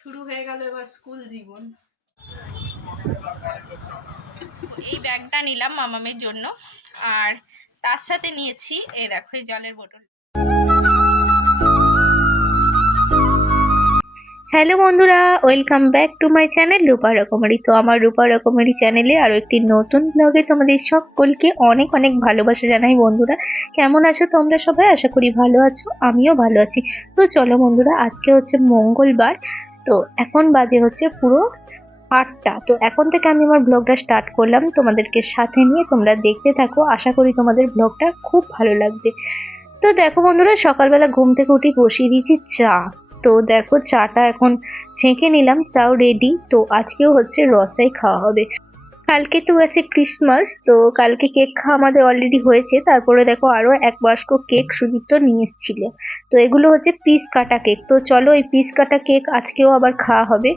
শুরু হয়ে গেল এবার স্কুল জীবন। এই ব্যাগটা নিলাম মামামের জন্য, আর তার সাথে নিয়েছি এই দেখো এই জলের বোতল। হ্যালো বন্ধুরা, welcome back to my channel Rupa Rokomari. তো আমার রূপা রকমারি চ্যানেলে আরও একটি নতুন ব্লগে তোমাদের সকলকে অনেক অনেক ভালোবাসা জানাই। বন্ধুরা কেমন আছো তোমরা সবাই? আশা করি ভালো আছো, আমিও ভালো আছি। তো চলো বন্ধুরা, আজকে হচ্ছে মঙ্গলবার, তো এখন বাজে হচ্ছে পুরো 8টা। তো এখন থেকে আমি আমার ব্লগটা স্টার্ট করলাম তোমাদেরকে সাথে নিয়ে, তোমরা দেখতে থাকো। আশা করি তোমাদের ব্লগটা খুব ভালো লাগবে। তো দেখো বন্ধুরা, সকালবেলা ঘুম থেকে উঠে বসিয়ে দিয়েছি চা। তো দেখো চাটা এখন ছেঁকে নিলাম, চাও রেডি। তো আজকেও হচ্ছে রচাই খাওয়া হবে। কালকে তো আছে ক্রিসমাস, তো কালকে কেক খাওয়া আমাদের অলরেডি হয়েছে। তারপরে দেখো আরো এক বাস্ক কেক সুদীপ্ত নিয়ে এসেছিল। তো এগুলো হচ্ছে পিস কাটা কেক। তো চলো এই পিস কাটা কেক আজকেও আবার খাওয়া হবে।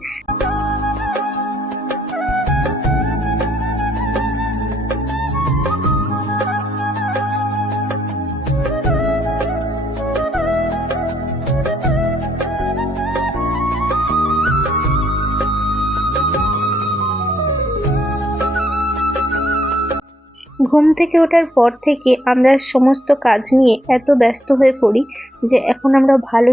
ঘুম থেকে ওঠার পর থেকে আমরা সমস্ত কাজ নিয়ে এত ব্যস্ত হয়ে পড়ি যে এখন আমরা ভালো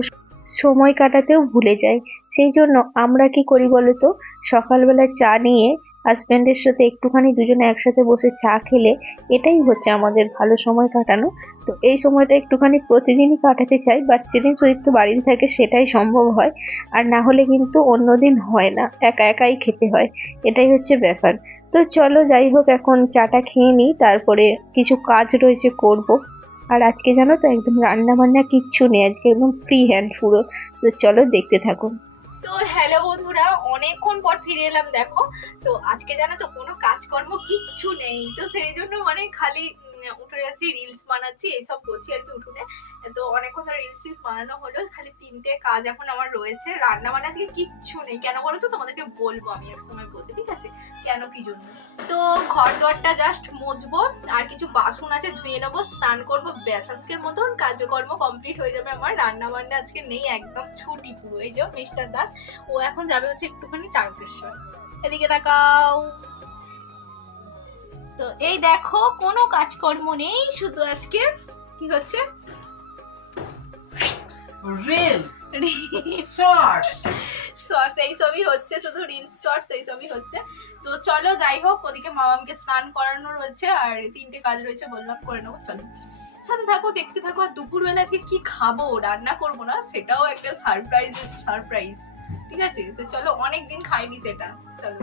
সময় কাটাতেও ভুলে যাই। সেই জন্য আমরা কি করি বলতো, সকালবেলা চা নিয়ে হাজব্যান্ডের সাথে একটুখানি দুজনে একসাথে বসে চা খেলে এটাই হচ্ছে আমাদের ভালো সময় কাটানো। তো এই সময়টা একটুখানি প্রতিদিনই কাটাতে চাই, বাট যেদিন সুদীপ্ত বাড়িতে থাকে সেটাই সম্ভব হয়, আর না হলে কিন্তু অন্যদিন হয় না, একা একাই খেতে হয়। এটাই হচ্ছে ব্যাপার। তো চলো যাই হোক, এখন চাটা খেয়ে নিই, তারপরে কিছু কাজ রয়েছে করব। আর আজকে জানো তো একদম রান্না বান্না কিচ্ছু নেই, আজকে একদম ফ্রি হ্যান্ড পুরো। তো চলো দেখতে থাকো। তো হ্যালো বন্ধুরা, অনেকক্ষণ পর ফিরে এলাম। দেখো তো আজকে জানো তো কোনো কাজকর্ম কিচ্ছু নেই, তো সেই জন্য মানে খালি উঠে যাচ্ছি, রিলস বানাচ্ছি, এইসব করছি আর কি উঠোনে। তো অনেকক্ষণ ধরে রিলস বানানো হলো, খালি 3টে কাজ এখন আমার রয়েছে। রান্না বান্না আজকে কিচ্ছু নেই, কেন বলো তো? তোমাদেরকে বলবো আমি এক সময় বসে, ঠিক আছে? কেন কি জন্য। তো ঘর দোয়ারটা জাস্ট মুছবো, আর কিছু বাসন আছে ধুয়ে নেবো, স্নান করবো, ব্যাস আজকের মতন কাজকর্ম কমপ্লিট হয়ে যাবে আমার। রান্না বান্না আজকে নেই, একদম ছুটি পুরো। এই যে মিস্টার দাস, ও এখন যাবে হচ্ছে একটুখানি তারকেশ্বর। এদিকে তাকাও। তো এই দেখো কোনো কাজকর্ম নেই, শুধু আজকে কি হচ্ছে, রিলস শর্টস শর্টস এই সবই হচ্ছে, শুধু রিলস শর্টস এই সবই হচ্ছে। তো চলো যাই হোক, ওদিকে মামামকে স্নান করানো রয়েছে, আর 3টে কাজ রয়েছে বললাম, করে নেবো। চলো সাথে থাকো, দেখতে থাকো। আর দুপুরবেলা আজকে কি খাবো, রান্না করবো না, সেটাও একটা সারপ্রাইজ, ঠিক আছে? তো চলো, অনেকদিন খাইনি সেটা।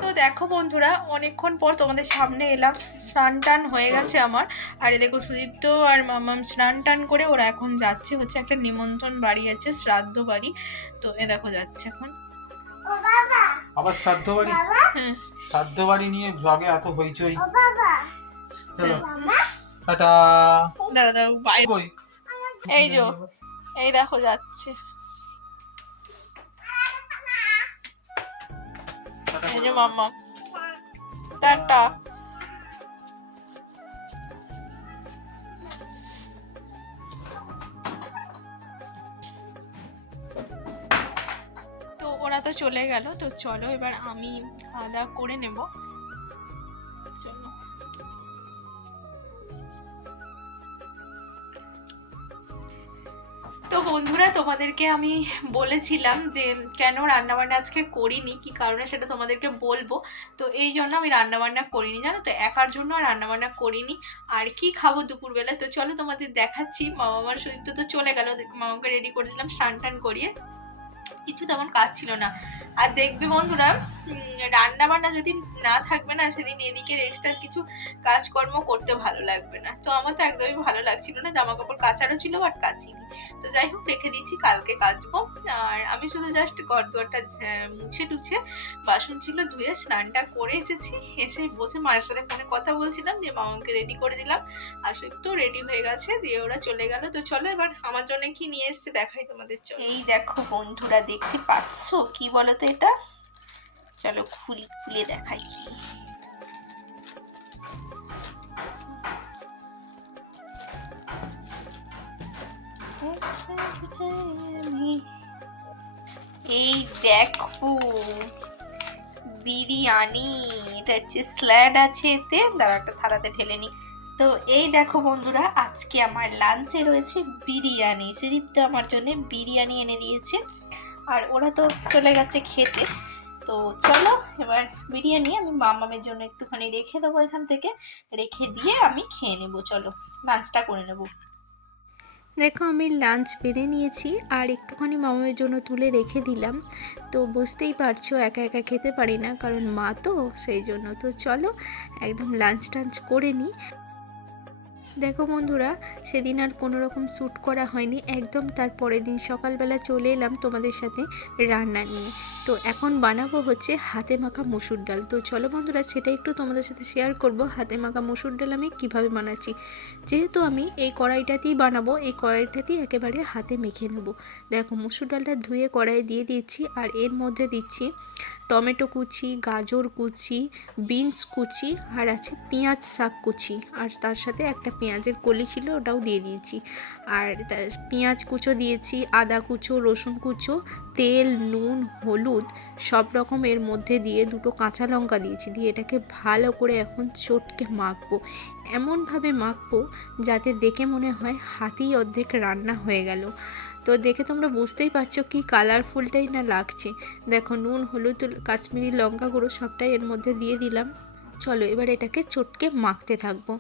তো দেখো বন্ধুরা, অনেকক্ষণ পর তোমাদের সামনে এলাম। স্নান টান হয়ে গেছে আমার, আর এ দেখো সুদীপ্ত আর মামাম স্নান টান করে ওরা এখন যাচ্ছে হচ্ছে একটা নিমন্ত্রণ বাড়ি আছে, শ্রাদ্ধ বাড়ি। তো এ দেখো যাচ্ছে এখন। আবার শ্রাদ্ধ বাড়ি? হ্যাঁ, শ্রাদ্ধ বাড়ি নিয়ে ব্লগে এত হইচই। চলো টাটা। দাঁড়া দাঁড়া বাইরে, কই? এই যে এই দেখো যাচ্ছে, এই যে মাম্মা। টাটা। তো ওরা তো চলে গেল, তো চলো এবার আমি খাওয়া দাওয়া করে নেব। চলো। তো বন্ধুরা, তোমাদেরকে আমি বলেছিলাম যে কেন রান্নাবান্না আজকে করিনি, কি কারণে সেটা তোমাদেরকে বলবো। তো এই জন্য আমি রান্নাবান্না করিনি, জানো তো, একার জন্য রান্নাবান্না করিনি। আর কি খাবো দুপুরবেলা, তো চলো তোমাদের দেখাচ্ছি। মামার সুদীপ্ত তো চলে গেল, মামাকে রেডি করে দিলাম স্নান টান করিয়ে। কিছু তেমন কাজ ছিল না। আর দেখবে বন্ধুরা, রান্না বান্না যদি না থাকবে না, সেদিন এদিকে এক্সট্রা কিছু কাজকর্ম করতে ভালো লাগবে না। তো আমার তো একদমই ভালো লাগছিল না, জামা কাপড় কাচারও ছিল বাট কাচিনি। তো যাই হোক, রেখে দিচ্ছি, কালকে কাচবো। আর আমি শুধু জাস্ট ঘর দুয়ারটা মুছে টুছে, বাসন ছিল ধুয়ে স্নানটা করে এসেছি। এসেই বসে মায়ের সাথে ফোনে কথা বলছিলাম, যে মামাকে রেডি করে দিলাম, আর তো রেডি হয়ে গেছে, দিয়ে ওরা চলে গেল। তো চলো এবার আমার জন্য কি নিয়ে এসছে দেখাই তোমাদের। চলো, এই দেখো বন্ধুরা, দেখতে পাচ্ছ কি বলতো এটা? চলো খুলে দেখাই। এই দেখো বিরিয়ানি, এটা হচ্ছে স্যালাড আছে এতে, দাঁড়া একটা থালাতে ঢেলে নি। তো এই দেখো বন্ধুরা, আজকে আমার লাঞ্চে রয়েছে বিরিয়ানি। সিরিপ তো আমার জন্য বিরিয়ানি এনে দিয়েছে, আর ওরা তো চলে গেছে খেতে। তো চলো এবার বিরিয়ানি আমি মামামের জন্য একটুখানি রেখে দেবো, এখান থেকে রেখে দিয়ে আমি খেয়ে নেবো। চলো লাঞ্চটা করে নেবো। দেখো আমি লাঞ্চ বেড়ে নিয়েছি আর একটুখানি মামার জন্য তুলে রেখে দিলাম। তো বুঝতেই পারছো একা একা খেতে পারি না, কারণ মা তো, সেই জন্য। তো চলো একদম লাঞ্চ টাঞ্চ করে নিই। দেখো বন্ধুরা, সেদিন আর কোনো রকম শ্যুট করা হয়নি, একদম তার পরের দিন সকালবেলা চলে এলাম তোমাদের সাথে রান্না নিয়ে। তো এখন বানাবো হচ্ছে হাতে মাখা মসুর ডাল। তো চলো বন্ধুরা, সেটা একটু তোমাদের সাথে শেয়ার করব, হাতে মাখা মসুর ডাল আমি কীভাবে বানাচ্ছি। যেহেতু আমি এই কড়াইটাতেই বানাবো, এই কড়াইটাতেই একেবারে হাতে মেখে নেব। দেখো মসুর ডালটা ধুয়ে কড়াই দিয়ে দিচ্ছি, আর এর মধ্যে দিচ্ছি টমেটো কুচি, গাজর কুচি, বিনস কুচি, আর আছে পেঁয়াজ শাক কুচি, আর তার সাথে একটা পেঁয়াজের কলি ছিল ওটাও দিয়ে দিয়েছি। আর পেঁয়াজ কুচো দিয়েছি, আদা কুচো, রসুন কুচো, তেল, নুন, হলুদ সব রকম এর মধ্যে দিয়ে, দুটো কাঁচা লঙ্কা দিয়েছি, দিয়ে এটাকে ভালো করে এখন চটকে মাখবো। এমনভাবে মাখবো যাতে দেখে মনে হয় হাতেই অর্ধেক রান্না হয়ে গেল। তো দেখে তোমরা বুঝতেই পারছো কি কালারফুলটাই না লাগছে। দেখো নুন, হলুদ, কাশ্মীরি লঙ্কা গুঁড়ো সবটাই এর মধ্যে দিয়ে দিলাম। চলো এবার এটাকে চটকে মাখতে থাকবো।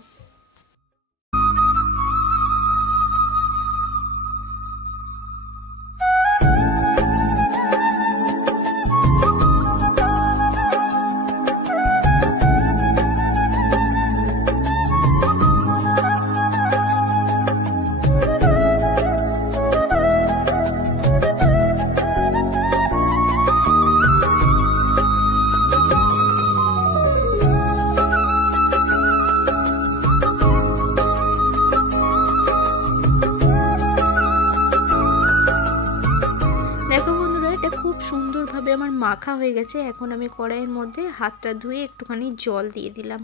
দেখো বন্ধুরা, এটা খুব সুন্দরভাবে আমার মাখা হয়ে গেছে। এখন আমি কড়াইয়ের মধ্যে হাতটা ধুয়ে একটুখানি জল দিয়ে দিলাম।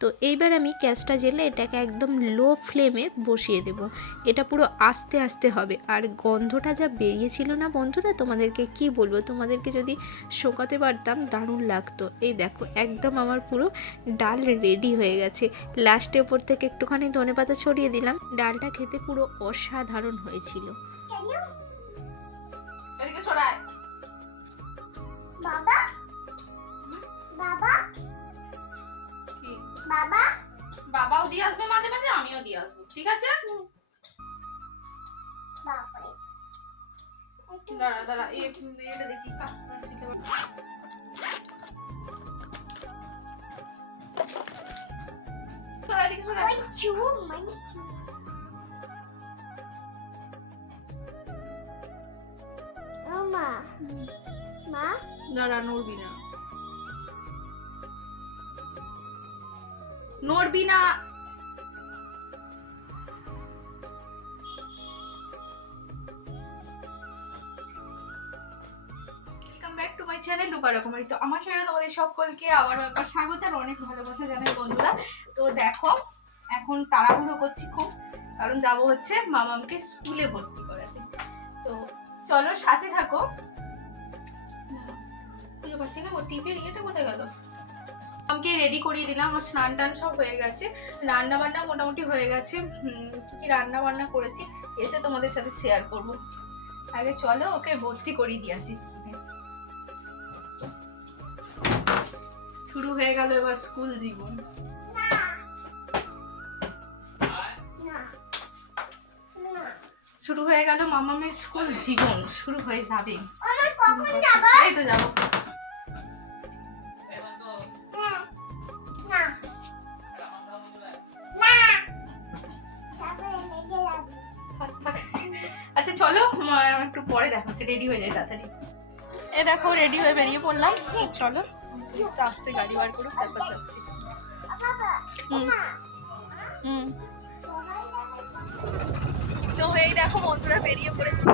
তো এইবার আমি গ্যাসটা জ্বেলে এটাকে একদম লো ফ্লেমে বসিয়ে দেব। এটা পুরো আস্তে আস্তে হবে। আর গন্ধটা যা বেরিয়েছিল না বন্ধুরা, তোমাদেরকে কি বলবো, তোমাদেরকে যদি শোকাতে পারতাম দারুণ লাগতো। এই দেখো একদম আমার পুরো ডাল রেডি হয়ে গেছে। লাস্টে ওপর থেকে একটুখানি ধনেপাতা ছড়িয়ে দিলাম। ডালটা খেতে পুরো অসাধারণ হয়েছিল। এদিকে সরাই বাবা বাবা কি বাবা বাবাও দিয়ে আসবে মাঝে মাঝে, আমিও দিয়ে আসবো, ঠিক আছে? বাবারে দাঁড়া দাঁড়া, এটা দেখি সরাই, এদিকে সরাই। ওই চুপ মানে মা মা দাঁড়া, নড়বি না, নড়বি না। Welcome back to my channel Rupa Rokomari. তো আমার চ্যানেলে তোমাদের সকলকে আবারও একবার স্বাগত আর অনেক ভালোবাসা জানাই বন্ধুরা। তো দেখো এখন তাড়াহুড়ো করছি খুব, কারণ যাবো হচ্ছে মামামকে স্কুলে ভর্তি করাতে। তো চলো সাথে থাকো। খুঁজে পাচ্ছি না, ও টিপের ইয়েটা কোথায় গেল? আমাকে রেডি করিয়ে দিলাম, আমার স্নান টান সব হয়ে গেছে, রান্না বান্না মোটামুটি হয়ে গেছে। কি রান্না বান্না করেছি এসে তোমাদের সাথে শেয়ার করব। আগে চলো ওকে ভর্তি করিয়ে দিয়ে আসি স্কুলে। শুরু হয়ে গেল এবার স্কুল জীবন। শুরু হয়ে গেল মামামের স্কুল জীবন, শুরু হয়ে যাবে। কখন যাব এই তো যাবো। না না আচ্ছা চলো, একটু পরে দেখাচ্ছি, রেডি হয়ে যায় তাড়াতাড়ি। এ দেখো রেডি হয়ে বেরিয়ে পড়লাম। চলো আসছে, গাড়ি বার করুক, তারপর যাচ্ছি। হুম হুম। তো এই দেখো বন্ধুরা বেরিয়ে পড়েছি।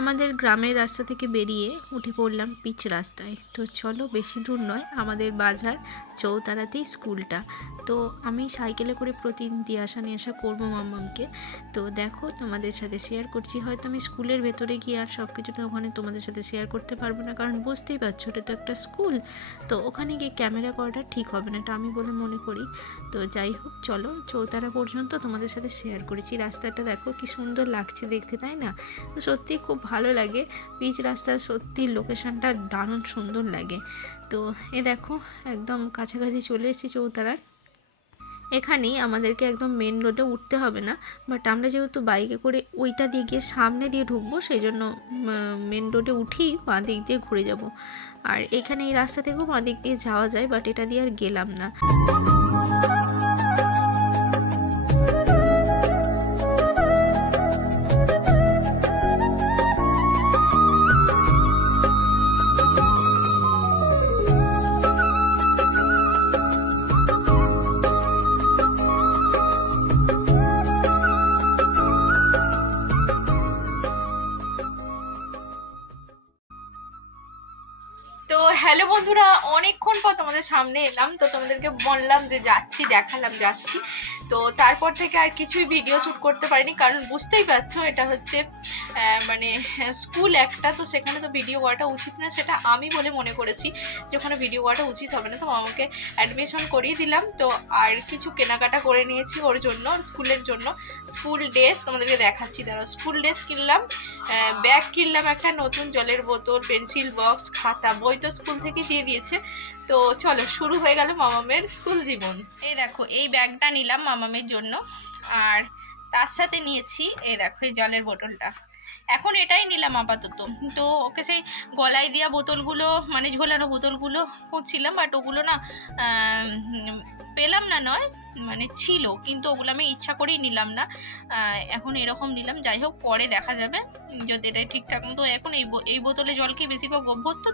আমাদের গ্রামের রাস্তা থেকে বেরিয়ে উঠে পড়লাম পিচ রাস্তায়। তো চলো, বেশি দূর নয়, আমাদের বাজার চৌতারাতেই স্কুলটা। তো আমি সাইকেলে করে প্রতিদিন দিয়ে আসা নিয়ে আসা করবো মাম্মামকে। তো দেখো, তোমাদের সাথে শেয়ার করছি। হয়তো আমি স্কুলের ভেতরে গিয়ে আর সব কিছুটা ওখানে তোমাদের সাথে শেয়ার করতে পারবো না, কারণ বুঝতেই পারছো ওটা তো একটা স্কুল। তো ওখানে গিয়ে ক্যামেরা করাটা ঠিক হবে না, এটা আমি বলে মনে করি। তো যাই হোক, চলো চৌতারা পর্যন্ত তোমাদের সাথে শেয়ার করেছি। রাস্তাটা দেখো কি সুন্দর লাগছে দেখতে, তাই না? তো সত্যি খুব ভালো লাগে পিচ রাস্তার, সত্যি লোকেশনটা দারুণ সুন্দর লাগে। তো দেখো একদম কাছাকাছি চলে এসেছি চৌতারার। এখানেই আমাদেরকে একদম মেন রোডে উঠতে হবে না, বাট আমরা যেহেতু বাইকে করে ওইটা দিয়ে গিয়ে সামনে দিয়ে ঢুকবো, সেই জন্য মেন রোডে উঠেই বাঁ দিক দিয়ে ঘুরে যাব। আর এখানে এই রাস্তা থেকেও বাঁ দিক দিয়ে যাওয়া যায়, বাট এটা দিয়ে আর গেলাম না। তো হ্যালো বন্ধুরা, অনেকক্ষণ পর তোমাদের সামনে এলাম। তো তোমাদেরকে বললাম যে যাচ্ছি, দেখালাম যাচ্ছি। তো তারপর থেকে আর কিছুই ভিডিও শ্যুট করতে পারিনি, কারণ বুঝতেই পারছো এটা হচ্ছে মানে স্কুল একটা, তো সেখানে তো ভিডিও করাটা উচিত না, সেটা আমি বলে মনে করেছি যে ওখানে ভিডিও করাটা উচিত হবে না। তো মামাকে অ্যাডমিশন করিয়ে দিলাম। তো আর কিছু কেনাকাটা করে নিয়েছি ওর জন্য, স্কুলের জন্য। স্কুল ড্রেস তোমাদেরকে দেখাচ্ছি, দাঁড়াও। স্কুল ড্রেস কিনলাম, ব্যাগ কিনলাম, একটা নতুন জলের বোতল, পেন্সিল বক্স, খাতা, বই তো স্কুল থেকে দিয়ে দিয়েছে। তো চলো, শুরু হয়ে গেল মামামের স্কুল জীবন। এই দেখো, এই ব্যাগটা নিলাম মামামের জন্য, আর তার সাথে নিয়েছি এই দেখো এই জলের বোতলটা। এখন এটাই নিলাম আপাতত। তো ওকে সেই গলায় দেওয়া বোতলগুলো, মানে ঝোলানো বোতলগুলো খুঁজছিলাম, বাট ওগুলো না পেলাম না, নয় মানে ছিল, কিন্তু ওগুলো আমি ইচ্ছা করেই নিলাম না। এখন এরকম নিলাম। যাই হোক, পরে দেখা যাবে যদি এটাই ঠিকঠাক মতো। এখন এই বোতলে জলকে বেশিরভাগ অভ্যস্ত,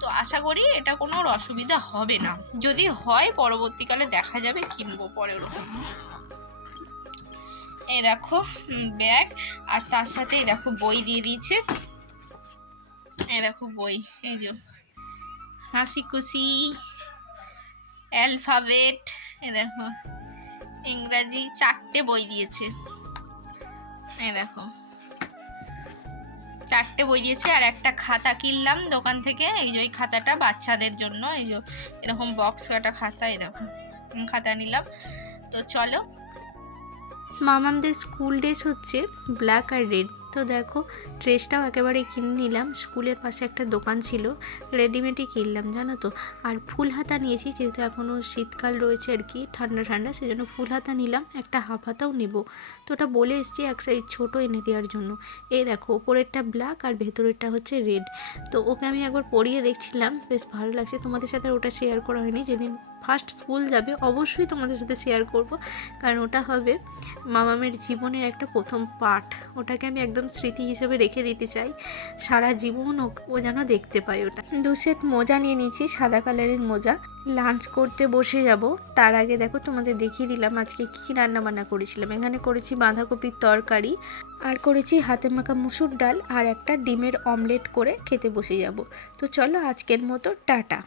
তো আশা করি এটা কোনো অসুবিধা হবে না। যদি হয় পরবর্তীকালে দেখা যাবে, কিনবো পরে ওরকম। এই দেখো ব্যাগ, আর তার সাথে এই দেখো বই দিয়ে দিয়েছে। এই দেখো বই, এই যে হাসি খুশি, অ্যালফাবেট, এই দেখো ইংরাজি, 4টে বই দিয়েছে। এই দেখো 4টে বই দিয়েছে, আর একটা খাতা কিনলাম দোকান থেকে। এই যে ওই খাতাটা বাচ্চাদের জন্য, এই যে এরকম বক্স কাটা খাতা, এই দেখো খাতা নিলাম। তো চলো, মামামদের স্কুল ড্রেস হচ্ছে ব্ল্যাক আর রেড। তো দেখো ড্রেসটাও একেবারে কিনে নিলাম। স্কুলের পাশে একটা দোকান ছিল, রেডিমেডই কিনলাম জানো তো। আর ফুল হাতা নিয়েছি, যেহেতু এখনও শীতকাল রয়েছে আর কি, ঠান্ডা ঠান্ডা, সেই জন্য ফুল হাতা নিলাম। একটা হাফ হাতাও নেব, তো ওটা বলে এসছি এক সাইজ ছোটো এনে দেওয়ার জন্য। এই দেখো ওপরেরটা ব্ল্যাক আর ভেতরেরটা হচ্ছে রেড। তো ওকে আমি একবার পরিয়ে দেখছিলাম, বেশ ভালো লাগছে। তোমাদের সাথে ওটা শেয়ার করা হয়নি, যেদিন ফার্স্ট স্কুল যাবে অবশ্যই তোমাদের সাথে শেয়ার করব, কারণ ওটা হবে মামামের জীবনের একটা প্রথম পার্ট। ওটাকে আমি একদম স্মৃতি হিসেবে রেখে দিতে চাই, সারা জীবন ও যেন দেখতে পায় ওটা। 2 সেট মোজা নিয়ে নিয়েছি, সাদা কালারের মোজা। লাঞ্চ করতে বসে যাব, তার আগে দেখো তোমাদের দেখিয়ে দিলাম আজকে কী রান্না বান্না করেছিলাম। এখানে করেছি বাঁধাকপির তরকারি, আর করেছি হাতে মাখা মুসুর ডাল, আর একটা ডিমের অমলেট করে খেতে বসে যাব। তো চলো, আজকের মতো টাটা।